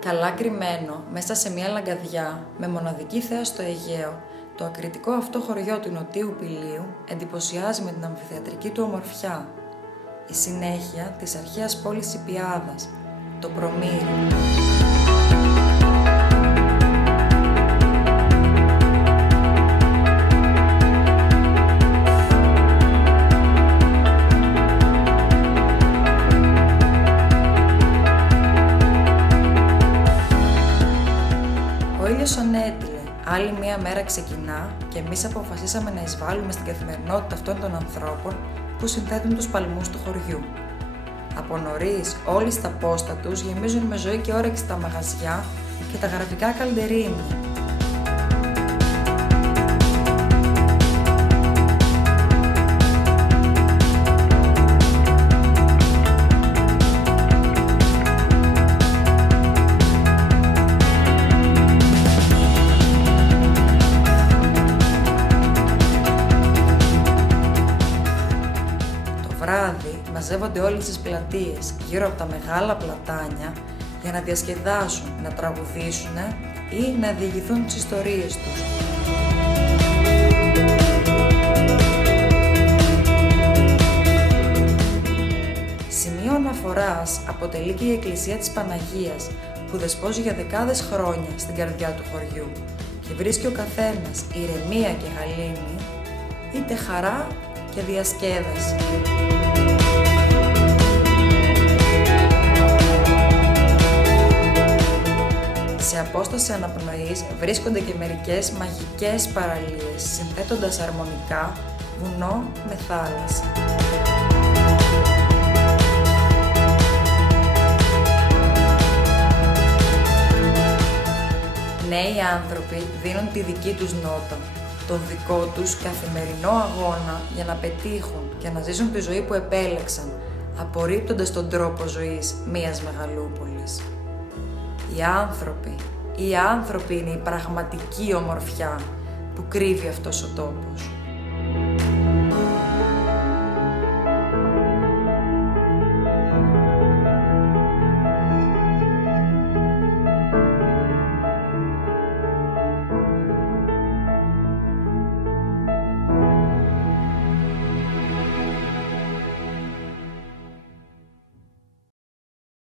Καλά κρυμμένο μέσα σε μια λαγκαδιά με μοναδική θέα στο Αιγαίο, το ακριτικό αυτό χωριό του Νοτίου Πηλίου εντυπωσιάζει με την αμφιθεατρική του ομορφιά. Η συνέχεια της αρχαίας πόλης Ιππιάδας, το Προμήρι. Ο ήλιος ανέτειλε, άλλη μία μέρα ξεκινά και εμείς αποφασίσαμε να εισβάλλουμε στην καθημερινότητα αυτών των ανθρώπων που συνθέτουν τους παλμούς του χωριού. Από νωρίς, όλοι στα πόστα τους γεμίζουν με ζωή και όρεξη τα μαγαζιά και τα γραφικά καλντερίμια. Βράδυ μαζεύονται όλες στις πλατείες γύρω από τα μεγάλα πλατάνια για να διασκεδάσουν, να τραγουδήσουν ή να διηγηθούν τις ιστορίες τους. Σημείο αναφοράς αποτελεί και η Εκκλησία της Παναγίας που δεσπόζει για δεκάδες χρόνια στην καρδιά του χωριού και βρίσκει ο καθένας ηρεμία και γαλήνη, είτε χαρά και διασκέδαση. Σε απόσταση αναπνοής βρίσκονται και μερικές μαγικές παραλίες, συνθέτοντας αρμονικά βουνό με θάλασσα. Νέοι άνθρωποι δίνουν τη δική τους νότα, τον δικό τους καθημερινό αγώνα για να πετύχουν και να ζήσουν τη ζωή που επέλεξαν, απορρίπτοντας τον τρόπο ζωής μιας μεγαλούπολης. Οι άνθρωποι είναι η πραγματική ομορφιά που κρύβει αυτός ο τόπος.